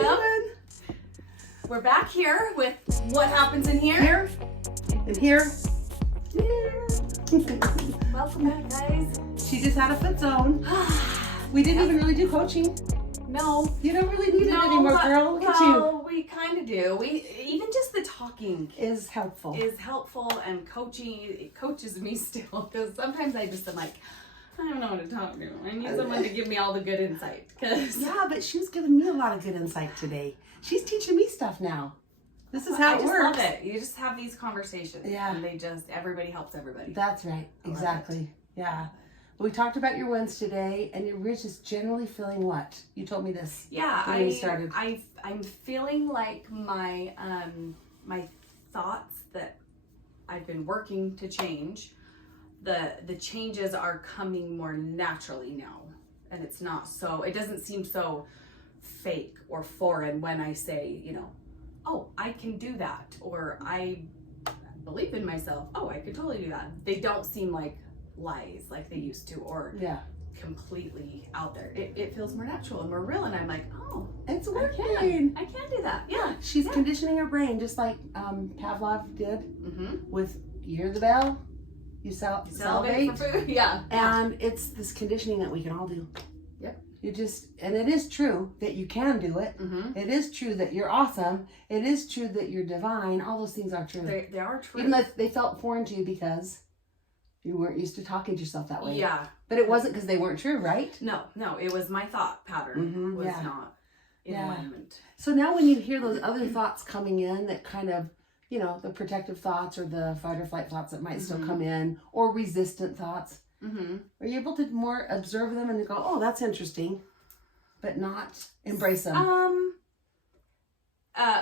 Welcome. We're back here with What Happens in Here. Here and here. Welcome back, guys. She just had a foot zone. We didn't even really do coaching. No. You don't really need it anymore, girl. Look at you. Well, we kind of do. Even just the talking Is helpful. And coaching, it coaches me still, because sometimes I just am like, I don't know what to talk to. I need someone to give me all the good insight. Yeah, but she was giving me a lot of good insight today. She's teaching me stuff now. This is how it works. I just love it. You just have these conversations. Yeah. And everybody helps everybody. That's right. Exactly. Yeah. We talked about your wins today, and you're just generally feeling what? You told me this. Yeah, when we started. I'm feeling like my my thoughts that I've been working to change, the changes are coming more naturally now, and it doesn't seem so fake or foreign when I say, oh, I can do that, or I believe in myself. Oh, I could totally do that. They don't seem like lies like they used to, or completely out there. It feels more natural and more real, and I'm like, oh, it's working. I can do that. Yeah. She's conditioning her brain just like Pavlov did with you hear the bell, you salivate for food. Yeah. And it's this conditioning that we can all do. Yep. And it is true that you can do it. It is true that you're awesome. It is true that you're divine. All those things are true. They are true. Even though they felt foreign to you because you weren't used to talking to yourself that way. Yeah. But it wasn't because they weren't true, right? No, it was my thought pattern was not in alignment. So now when you hear those other thoughts coming in that kind of, the protective thoughts or the fight or flight thoughts that might still come in, or resistant thoughts, are you able to more observe them and go, oh, that's interesting, but not embrace them?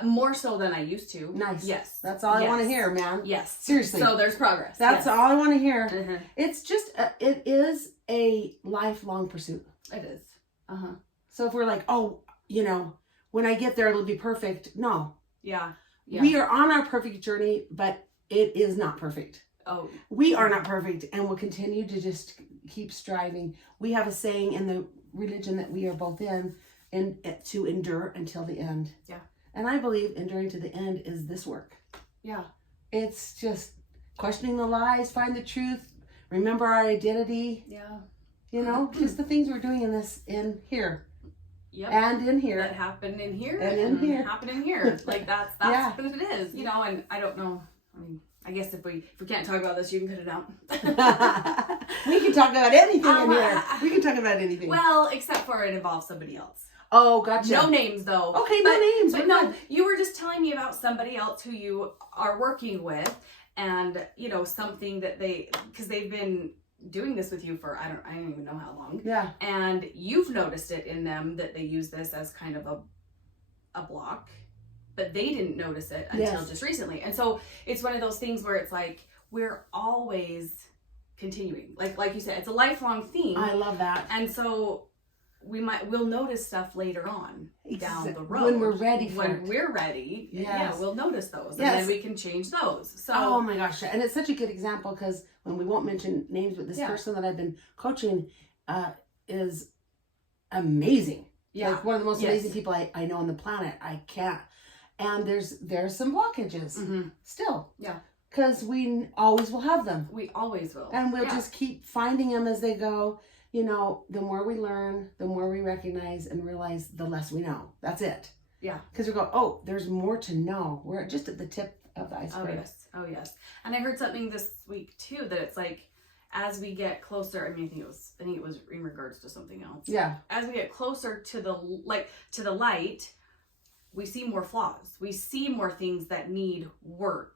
More so than I used to. Nice. Yes. That's all I want to hear, man. Yes. Seriously. So there's progress. That's all I want to hear. It's just, it is a lifelong pursuit. It is. So if we're like, oh, when I get there, it'll be perfect. No. Yeah. We are on our perfect journey, but it is not perfect. Oh. We are not perfect, and we'll continue to just keep striving. We have a saying in the religion that we are both in, to endure until the end. Yeah. And I believe enduring to the end is this work. Yeah. It's just questioning the lies, find the truth, remember our identity. Yeah. Just the things we're doing in here. Yep. And in here. That happened in here. And in here. Happened in here. Like that's what it is. And I don't know. I mean, I guess if we can't talk about this, you can cut it out. We can talk about anything in here. We can talk about anything. Well, except for it involves somebody else. Oh, gotcha. No names, though. Okay, no names. But no, you were just telling me about somebody else who you are working with, and something that because they've been doing this with you for I don't even know how long. Yeah. And you've noticed it in them that they use this as kind of a block, but they didn't notice it until just recently. And so it's one of those things where it's like we're always continuing. Like you said, it's a lifelong theme. I love that. And so we'll notice stuff later on down the road when we're ready we're ready. We'll notice those, and then we can change those. So oh my gosh, and it's such a good example because when we won't mention names, but this person that I've been coaching is amazing. Like one of the most amazing people I know on the planet. I can't, and there's some blockages still. Because we always will have them. We always will. And we'll just keep finding them as they go. The more we learn, the more we recognize and realize, the less we know. That's it. Yeah. Because we go, oh, there's more to know. We're just at the tip of the iceberg. Oh, yes. And I heard something this week, too, that it's like, as we get closer, I think it was in regards to something else. Yeah. As we get closer to the light, we see more flaws. We see more things that need work.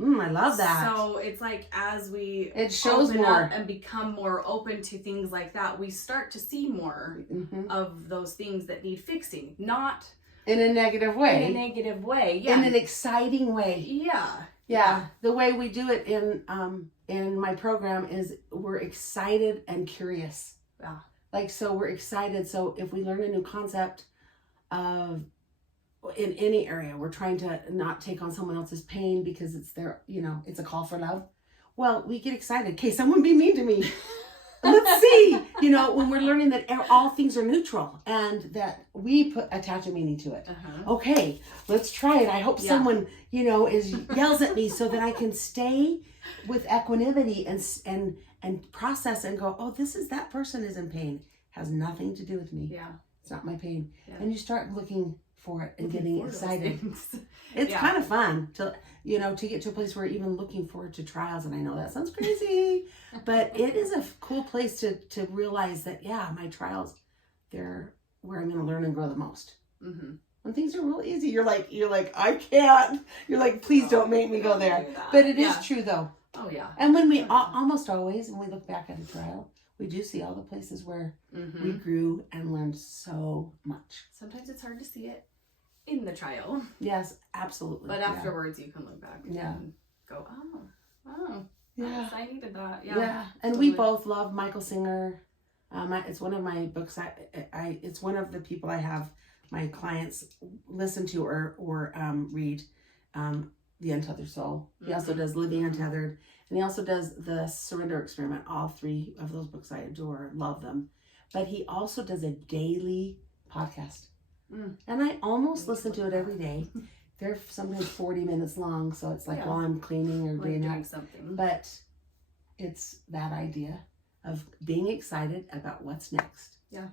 I love that. So it's like as we open more up and become more open to things like that, we start to see more of those things that need fixing. Not in a negative way. Yeah. In an exciting way. Yeah. The way we do it in my program is we're excited and curious. Yeah. So we're excited. So if we learn a new concept in any area, we're trying to not take on someone else's pain because it's their, it's a call for love. Well, we get excited. Okay, someone be mean to me. let's see, you know, when we're learning that all things are neutral and that we attach a meaning to it. Okay, let's try it. I hope someone, you know, yells at me so that I can stay with equanimity and process and go, oh, that person is in pain. Has nothing to do with me. Yeah. It's not my pain. Yeah. And you start looking for it and getting excited. It's kind of fun to get to a place where even looking forward to trials. And I know that sounds crazy, but it is a cool place to realize that, my trials, they're where I'm going to learn and grow the most. Mm-hmm. When things are real easy, you're like, I can't. You're like, please don't make me go there. But it is true though. Oh yeah. And when we almost always, when we look back at a trial, we do see all the places where we grew and learned so much. Sometimes it's hard to see it in the trial. Yes, absolutely. But afterwards you can look back and go, oh, yeah, I needed that. Yeah. Yeah. And we both love Michael Singer. It's one of my books. It's one of the people I have my clients listen to or read, The Untethered Soul. He also does Living Untethered. And he also does the Surrender Experiment. All three of those books I adore, love them. But he also does a daily podcast. And I almost listen to it every day. They're sometimes 40 minutes long, so it's like while I'm cleaning or doing something. But it's that idea of being excited about what's next. Yeah.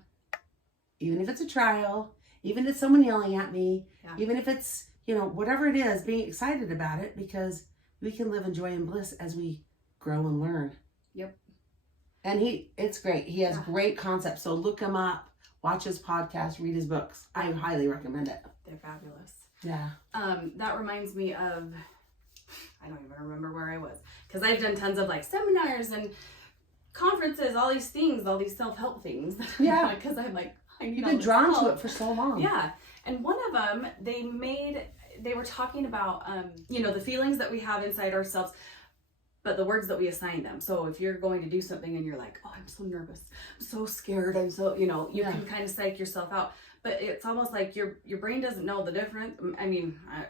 Even if it's a trial, even if it's someone yelling at me, even if it's, whatever it is, being excited about it, because we can live in joy and bliss as we grow and learn. Yep. And it's great. He has great concepts. So look him up, watch his podcast, read his books. I highly recommend it. They're fabulous. Yeah. That reminds me of, I don't even remember where I was, because I've done tons of seminars and conferences, all these things, all these self-help things. Yeah. Because I'm like, you've been drawn to it for so long. Yeah. And one of them, they were talking about, the feelings that we have inside ourselves, but the words that we assign them. So if you're going to do something and you're like, oh, I'm so nervous, I'm so scared, I'm so, you can kind of psych yourself out. But it's almost like your brain doesn't know the difference. I mean, I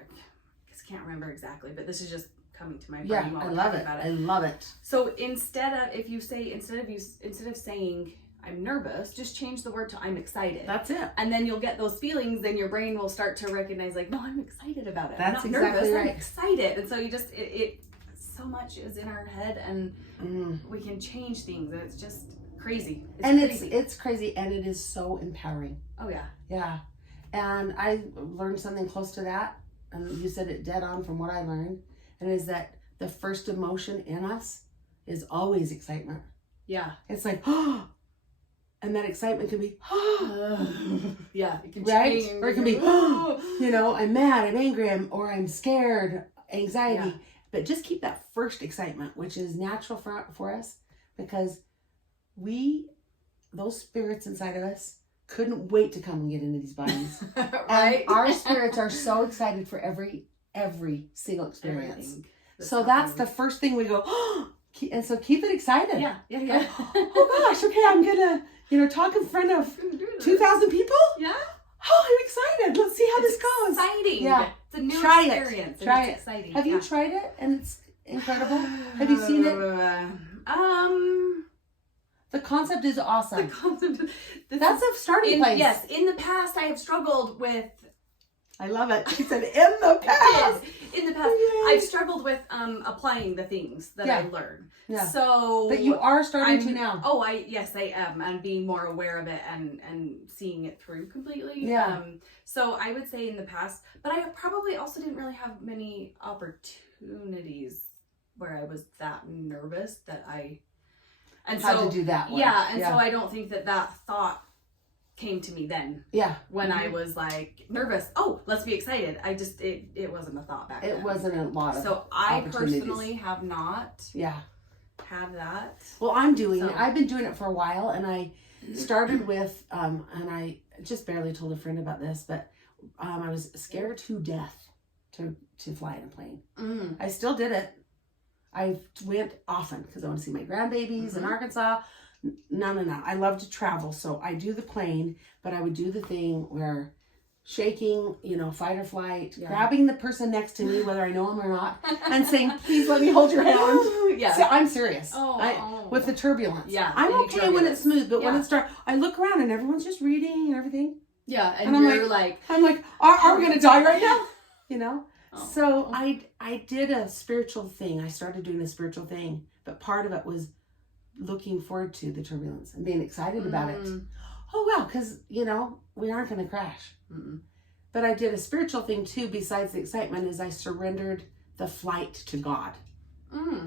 just can't remember exactly, but this is just coming to my brain. Yeah, I love it. I love it. So instead of saying I'm nervous, just change the word to I'm excited. That's it. And then you'll get those feelings, then your brain will start to recognize no, I'm excited about it. That's I'm not exactly nervous, right. I'm excited. And so you just, it so much is in our head, and we can change things, and it's just crazy. It's crazy, and it is so empowering. Oh yeah. Yeah. And I learned something close to that, and you said it dead on from what I learned, and is that the first emotion in us is always excitement. Yeah. It's like, oh, and that excitement can be, yeah, it can right? change. Or it can be, I'm mad, I'm angry, or I'm scared, anxiety. Yeah. But just keep that first excitement, which is natural for us, because those spirits inside of us couldn't wait to come and get into these bodies. Right? And our spirits are so excited for every single experience. So that's the first thing we go, and so keep it excited. Yeah. Oh gosh, okay, I'm gonna, talk in front of 2,000 people? Yeah. Oh, I'm excited. Let's see how this goes. Exciting. Yeah. It's a new experience. Try it. Exciting. Have you tried it? And it's incredible. Have you seen it? The concept is awesome. That's a starting place. Yes. In the past, I have struggled with. I love it. She said, in the past. In the past, I've struggled with applying the things that I learned. Yeah. So, but you are starting to now. Oh, yes, I am. I'm being more aware of it and seeing it through completely. Yeah. So I would say in the past, but I probably also didn't really have many opportunities where I was that nervous that I. And had to do that one. Yeah, and so I don't think that thought came to me then. Yeah. When I was nervous. Oh, let's be excited. I just it wasn't a thought back then. It wasn't a lot of. So I personally have not. Yeah. Had that. Well, I've been doing it for a while, and I started with and I just barely told a friend about this, but I was scared to death to fly in a plane. I still did it. I went often because I want to see my grandbabies in Arkansas. No. I love to travel, so I do the plane, but I would do the thing where shaking, fight or flight, grabbing the person next to me, whether I know them or not, and saying, please let me hold your hand. Yeah. So I'm serious. With the turbulence. Yeah. I'm okay when it's smooth, but when it starts, I look around and everyone's just reading and everything. Yeah. And you're like, are we going to die right now? So I did a spiritual thing. I started doing a spiritual thing, but part of it was looking forward to the turbulence and being excited about it. Oh, wow. Because, we aren't going to crash. Mm-mm. But I did a spiritual thing too, besides the excitement, is I surrendered the flight to God.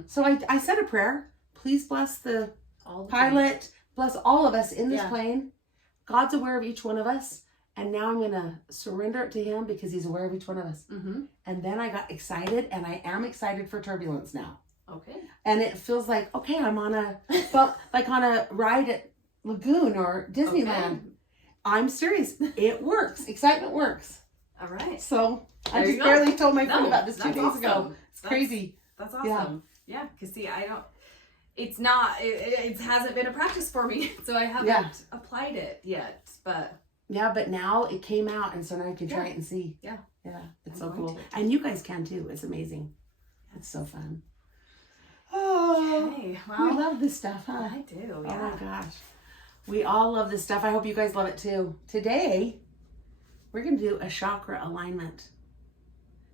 So I said a prayer. Please bless the pilot, bless all of us in this plane. God's aware of each one of us. And now I'm going to surrender it to him because he's aware of each one of us. Mm-hmm. And then I got excited, and I am excited for turbulence now. Okay. And it feels like, okay, I'm on a ride at Lagoon or Disneyland. Okay. I'm serious. It works. Excitement works. All right. So I just barely told my friend about this 2 days ago. It's crazy. That's awesome. Yeah. Because see, it hasn't been a practice for me. So I haven't applied it yet, but. Yeah, but now it came out, and so now I can try it and see. Yeah. Yeah. It's so cool. And you guys can too. It's amazing. It's so fun. Oh, okay. Well, we love this stuff, huh? I do. Yeah. Oh my gosh. We all love this stuff. I hope you guys love it too. Today, we're going to do a chakra alignment.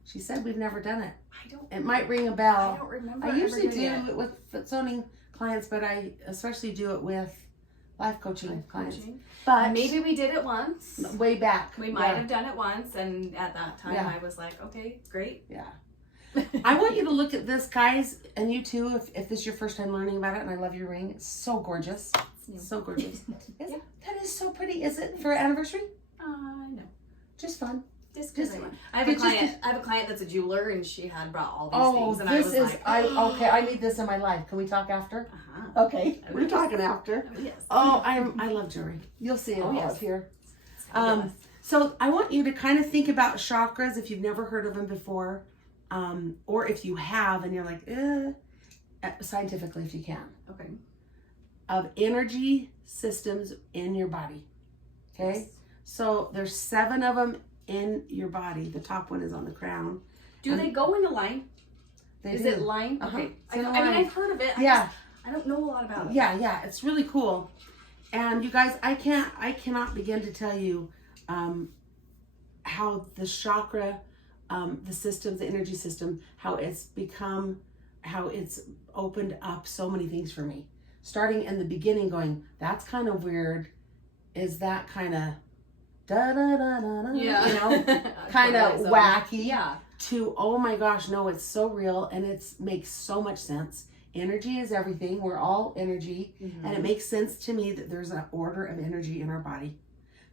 She said we've never done it. It might ring a bell. I don't remember. I usually do it with zoning clients, but I especially do it with life coaching clients. But maybe we did it once. Way back. We might have done it once, and at that time I was like, okay, great. Yeah. I want you to look at this, guys, and you too, if this is your first time learning about it, and I love your ring. It's so gorgeous. So gorgeous. That is so pretty. Is it for anniversary? No. Just fun. Just because I have a client that's a jeweler, and she had brought all these things, and I was like, I need this in my life. Can we talk after? Okay, we're talking after. Yes. I love jewelry. You'll see it all up here. So I want you to kind of think about chakras if you've never heard of them before, or if you have and you're like, scientifically if you can. Okay. Of energy systems in your body. Okay. Yes. So there's 7 of them in your body. The top one is on the crown. Do they go in a line? Is it line? Okay. I mean, I've heard of it. I don't know a lot about it. Yeah. It's really cool. And you guys, I cannot begin to tell you how the chakra, the systems, the energy system, how it's opened up so many things for me. Starting in the beginning going, that's kind of weird. Is that kind of kind of wacky. Yeah. To, oh my gosh, no, it's so real, and it makes so much sense. Energy is everything. We're all energy. Mm-hmm. And it makes sense to me that there's an order of energy in our body.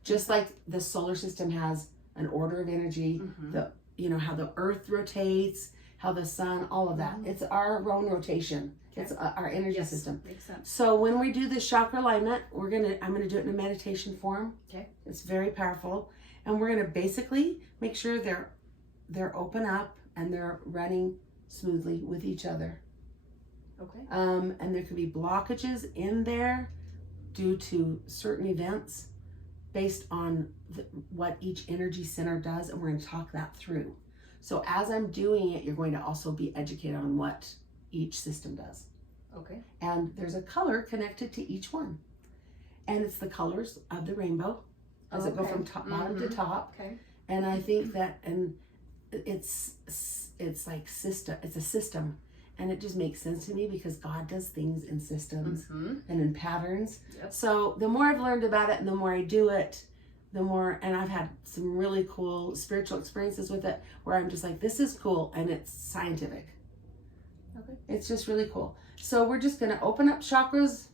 Just like the solar system has an order of energy, how the earth rotates, how the sun, all of that. Mm-hmm. It's our own rotation. Okay. It's our energy system. Makes sense. So when we do this chakra alignment, I'm gonna do it in a meditation form. Okay. It's very powerful. And we're gonna basically make sure they're open up and they're running smoothly with each other. Okay. And there could be blockages in there due to certain events based on what each energy center does, and we're going to talk that through. So as I'm doing it, you're going to also be educated on what each system does. Okay. And there's a color connected to each one. And it's the colors of the rainbow as it go from bottom to top. Okay. And I think that, and it's like it's a system. And it just makes sense to me because God does things in systems and in patterns. Yep. So the more I've learned about it and the more I do it, the more, and I've had some really cool spiritual experiences with it where I'm just like, this is cool, and it's scientific. Okay. It's just really cool. So we're just going to open up chakras,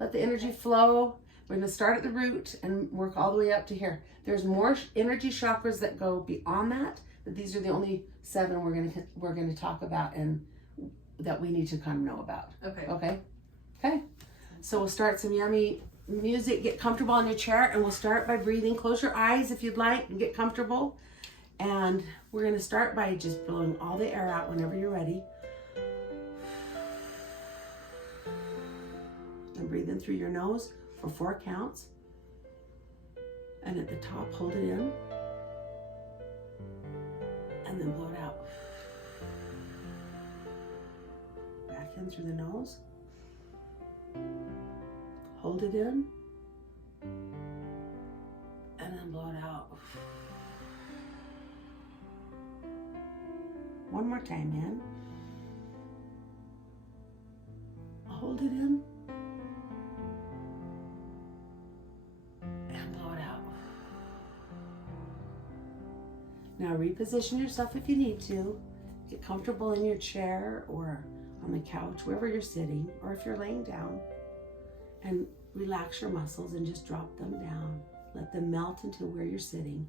let the energy flow. We're going to start at the root and work all the way up to here. There's more energy chakras that go beyond that, but these are the only 7 we're going to talk about and that we need to kind of know about. Okay. So we'll start some yummy music. Get comfortable in your chair, and we'll start by breathing. Close your eyes if you'd like and get comfortable. And we're going to start by just blowing all the air out whenever you're ready. And breathe in through your nose for 4 counts. And at the top, hold it in. And then blow it out. Back in through the nose. Hold it in. And then blow it out. One more time in. Hold it in. And blow it out. Now reposition yourself if you need to. Get comfortable in your chair or on the couch, wherever you're sitting, or if you're laying down. And relax your muscles and just drop them down. Let them melt into where you're sitting.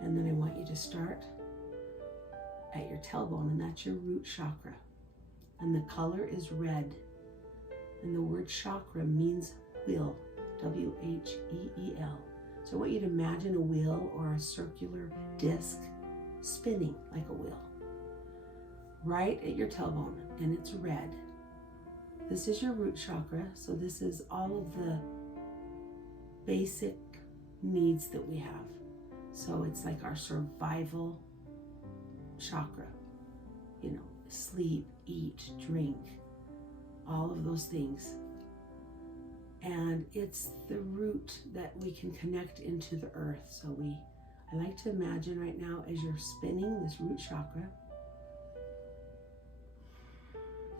And then I want you to start at your tailbone, and that's your root chakra. And the color is red. And the word chakra means wheel, W-H-E-E-L. So I want you to imagine a wheel or a circular disc spinning like a wheel. Right at your tailbone, and it's red. This is your root chakra, so this is all of the basic needs that we have. So it's like our survival chakra. You know, sleep, eat, drink, all of those things. And it's the root that we can connect into the earth. So I like to imagine right now as you're spinning this root chakra,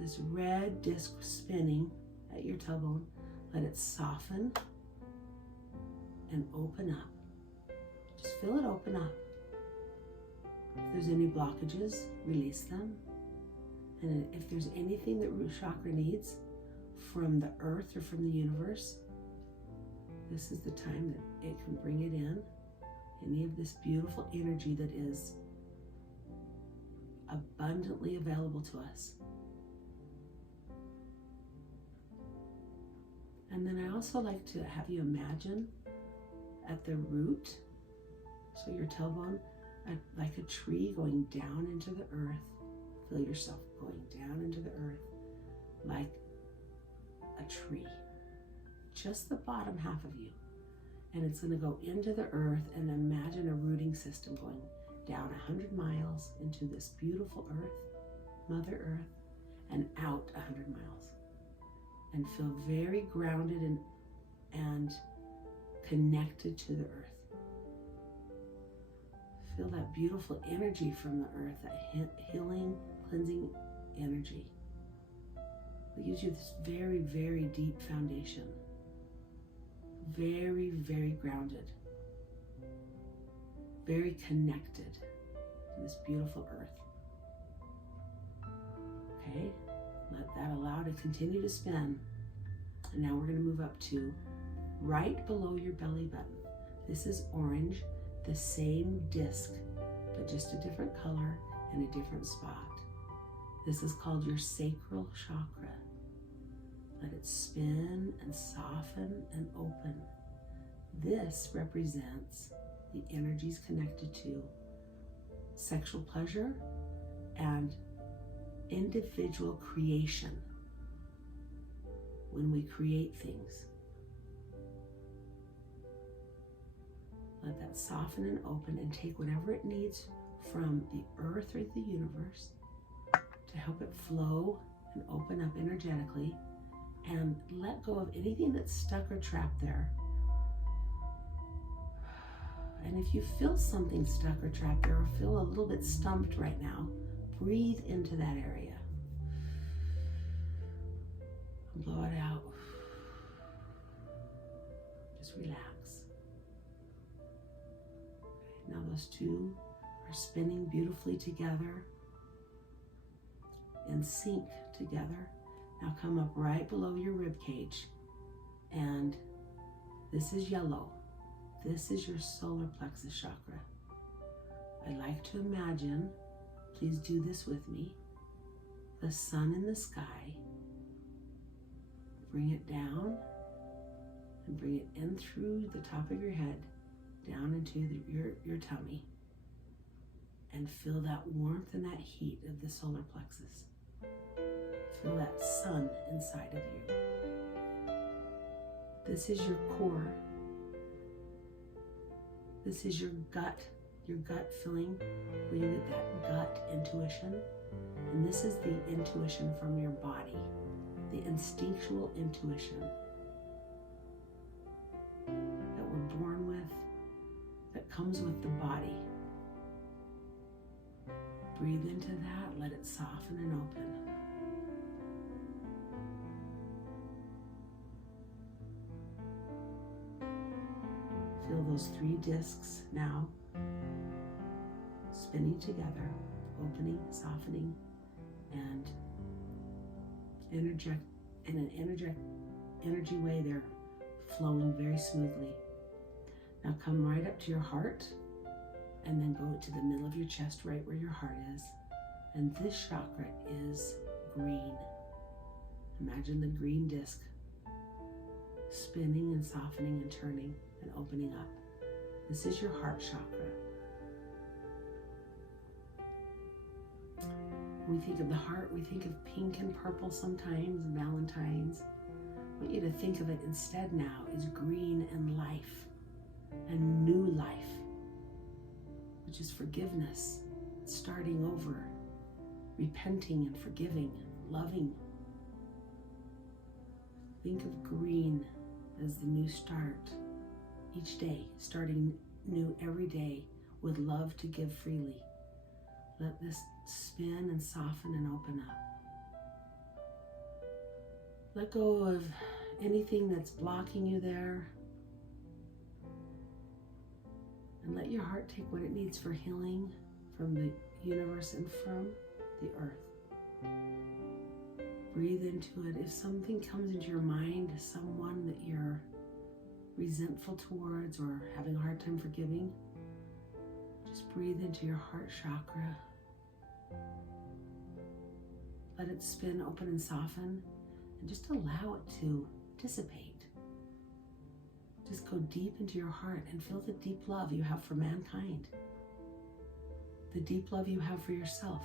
this red disc spinning at your tailbone, let it soften and open up. Just feel it open up. If there's any blockages, release them. And if there's anything that root chakra needs from the earth or from the universe, this is the time that it can bring it in. Any of this beautiful energy that is abundantly available to us. And then I also like to have you imagine at the root, so your tailbone, like a tree going down into the earth. Feel yourself going down into the earth like a tree. Just the bottom half of you. And it's going to go into the earth, and imagine a rooting system going down 100 miles into this beautiful earth, Mother Earth, and out 100 miles. And feel very grounded and connected to the earth. Feel that beautiful energy from the earth, that healing, cleansing energy. It gives you this very, very deep foundation. Very, very grounded. Very connected to this beautiful earth. Okay, let that allow to continue to spin. And now we're going to move up to right below your belly button. This is orange, the same disc, but just a different color and a different spot. This is called your sacral chakra. Let it spin and soften and open. This represents the energies connected to sexual pleasure and individual creation. When we create things, let that soften and open and take whatever it needs from the earth or the universe to help it flow and open up energetically, and let go of anything that's stuck or trapped there. And if you feel something stuck or trapped there, or feel a little bit stumped right now, breathe into that area. And blow it out. Just relax. Now those two are spinning beautifully together, in sync together. Now come up right below your rib cage, and this is yellow. This is your solar plexus chakra. I like to imagine, please do this with me, the sun in the sky. Bring it down and bring it in through the top of your head, down into your tummy, and feel that warmth and that heat of the solar plexus. Feel that sun inside of you. This is your core. This is your gut your gut feeling, where you get that gut intuition. And this is the intuition from your body, the instinctual intuition that we're born with, that comes with the body. Breathe into that, let it soften and open. Feel those 3 discs now spinning together, opening, softening, and in an energy way, they're flowing very smoothly. Now come right up to your heart, and then go to the middle of your chest, right where your heart is. And this chakra is green. Imagine the green disc spinning and softening and turning and opening up. This is your heart chakra. When we think of the heart, we think of pink and purple sometimes, Valentine's. I want you to think of it instead now as green and life and new life, which is forgiveness, starting over, repenting and forgiving, loving. Think of green as the new start each day, starting new every day with love to give freely. Let this spin and soften and open up. Let go of anything that's blocking you there. And let your heart take what it needs for healing from the universe and from the earth. Breathe into it. If something comes into your mind, someone that you're resentful towards or having a hard time forgiving, just breathe into your heart chakra. Let it spin, open, and soften, and just allow it to dissipate. Just go deep into your heart and feel the deep love you have for mankind, the deep love you have for yourself,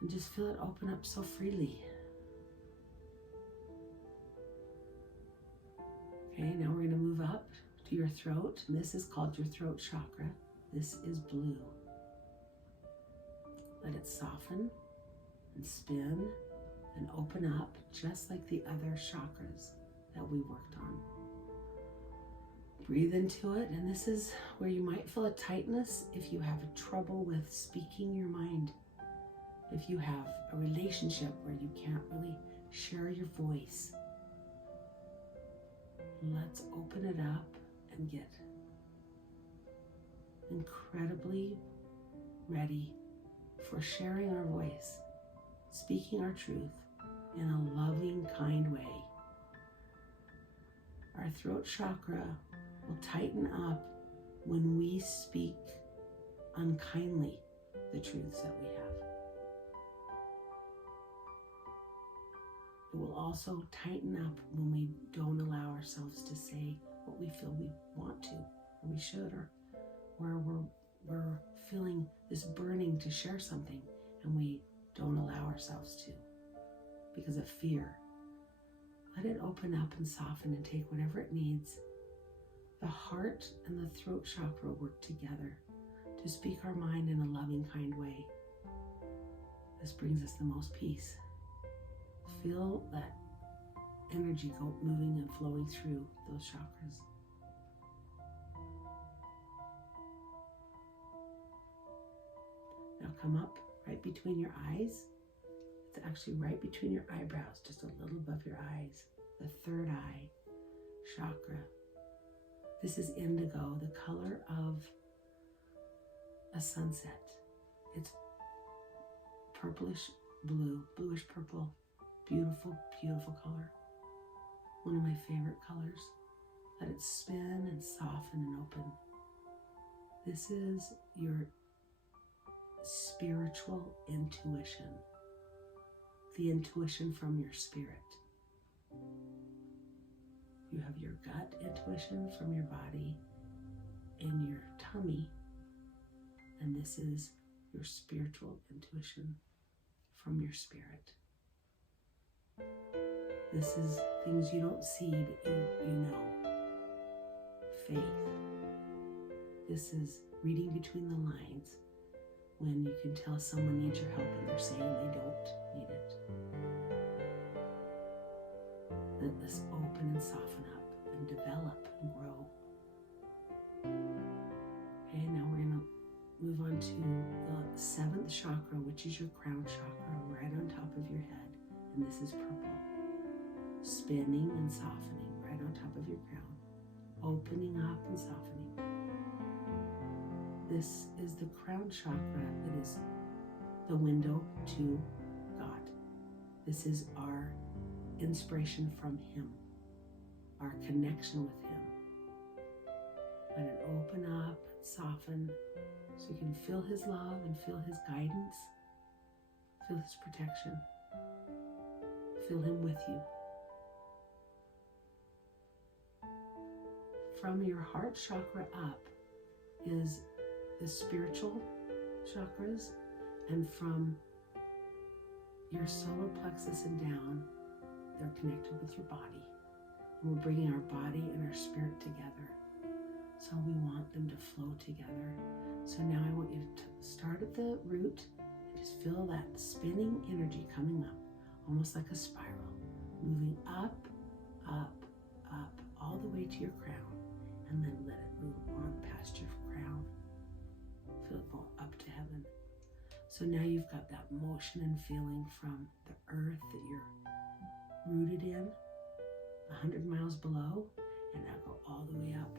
and just feel it open up so freely. Okay, now we're going to move up to your throat, and this is called your throat chakra. This is blue. Let it soften and spin and open up just like the other chakras that we worked on. Breathe into it, and this is where you might feel a tightness if you have trouble with speaking your mind. If you have a relationship where you can't really share your voice. Let's open it up and get incredibly ready for sharing our voice, speaking our truth in a loving, kind way. Our throat chakra will tighten up when we speak unkindly the truths that we have. It will also tighten up when we don't allow ourselves to say what we feel we want to, or we should, or where we're feeling this burning to share something and we don't allow ourselves to because of fear. Let it open up and soften and take whatever it needs. The heart and the throat chakra work together to speak our mind in a loving, kind way. This brings us the most peace. Feel that energy go moving and flowing through those chakras. Now come up right between your eyes. It's actually right between your eyebrows, just a little above your eyes. The third eye chakra. This is indigo, the color of a sunset. It's purplish blue, bluish purple. Beautiful, beautiful color. One of my favorite colors. Let it spin and soften and open. This is your spiritual intuition. The intuition from your spirit. You have your gut intuition from your body and your tummy. And this is your spiritual intuition from your spirit. This is things you don't see, but you know. Faith. This is reading between the lines when you can tell someone needs your help and they're saying they don't need it. Let this open and soften up and develop and grow. Okay, now we're going to move on to the 7th chakra, which is your crown chakra, right on top of your head. And this is purple. Spinning and softening right on top of your crown. Opening up and softening. This is the crown chakra. It is the window to God. This is our inspiration from Him, our connection with Him. Let it open up, soften, so you can feel His love and feel His guidance, feel His protection, feel Him with you. From your heart chakra up is the spiritual chakras, and from your solar plexus and down, they're connected with your body. And we're bringing our body and our spirit together. So we want them to flow together. So now I want you to start at the root and just feel that spinning energy coming up, almost like a spiral, moving up, up, up, all the way to your crown, and then let it move on past your crown. Feel it go up to heaven. So now you've got that motion and feeling from the earth that you're rooted in, 100 miles below, and now go all the way up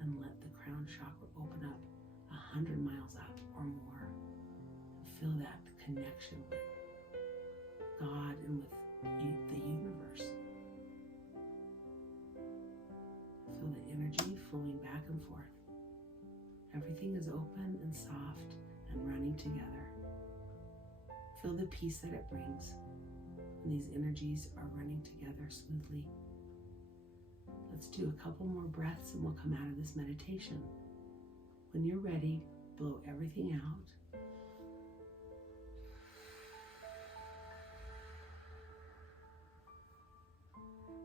and let the crown chakra open up 100 miles up or more. And feel that connection with God and with the universe. Feel the energy flowing back and forth. Everything is open and soft and running together. Feel the peace that it brings when these energies are running together smoothly. Let's do a couple more breaths and we'll come out of this meditation. When you're ready, blow everything out.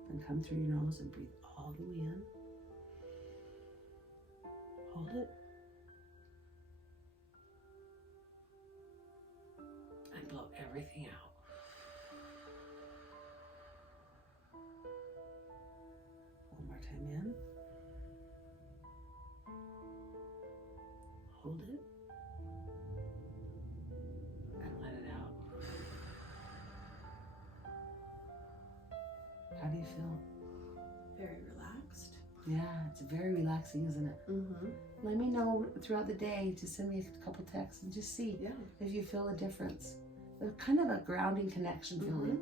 Then come through your nose and breathe all the way in. Hold it. And blow everything out. One more time in. Hold it. And let it out. How do you feel? Very relaxed. Yeah, it's very relaxing, isn't it? Mm-hmm. Let me know throughout the day to send me a couple texts and just see if you feel a difference. Kind of a grounding connection feeling.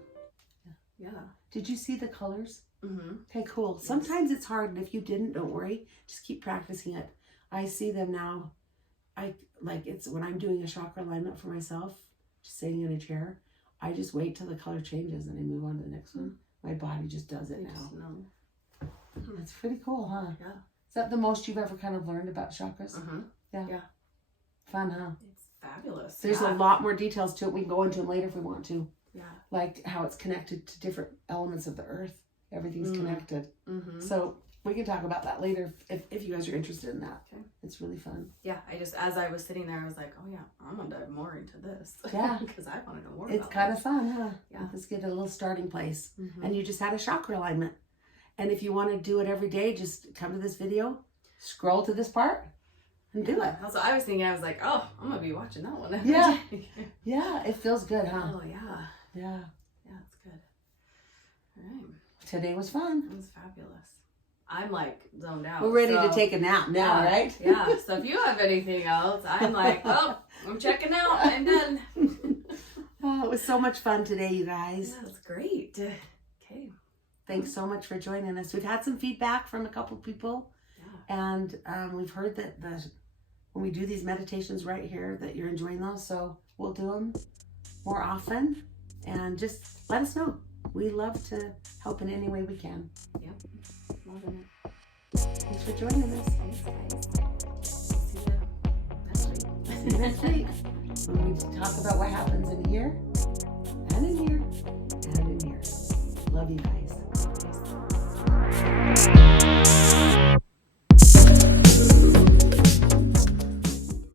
Yeah. Did you see the colors? Mm-hmm. Okay, cool. Yes. Sometimes it's hard, and if you didn't, don't worry. Just keep practicing it. I see them now. It's when I'm doing a chakra alignment for myself, just sitting in a chair, I just wait till the color changes and I move on to the next one. My body just does it now. That's pretty cool, huh? Yeah. Is that the most you've ever kind of learned about chakras? Mm-hmm. Yeah. Fun, huh? It's fabulous. There's a lot more details to it. We can go into them later if we want to. Yeah. Like how it's connected to different elements of the earth. Everything's connected. Mm-hmm. So we can talk about that later if you guys are interested in that. Okay. It's really fun. Yeah, as I was sitting there, I was like, oh yeah, I'm going to dive more into this. Yeah. Because I want to know more It's kind of fun, huh? Yeah. Let's get a little starting place. Mm-hmm. And you just had a chakra alignment. And if you want to do it every day, just come to this video, scroll to this part, and do it. Also, I was thinking, I was like, oh, I'm going to be watching that one every Yeah. day. Yeah, it feels good, huh? Oh, yeah. Yeah. Yeah, it's good. All right. Today was fun. It was fabulous. I'm like zoned out. We're ready to take a nap now, right? Yeah. So if you have anything else, I'm like, oh, I'm checking out. I'm done. Oh, it was so much fun today, you guys. Yeah, it's great. Okay. Thanks so much for joining us. We've had some feedback from a couple people. Yeah. And we've heard that when we do these meditations right here, that you're enjoying those. So we'll do them more often. And just let us know. We love to help in any way we can. Yep. Loving it. Thanks for joining us. Thanks, guys. See you next week. When we talk about what happens in here, and in here, and in here. Love you guys.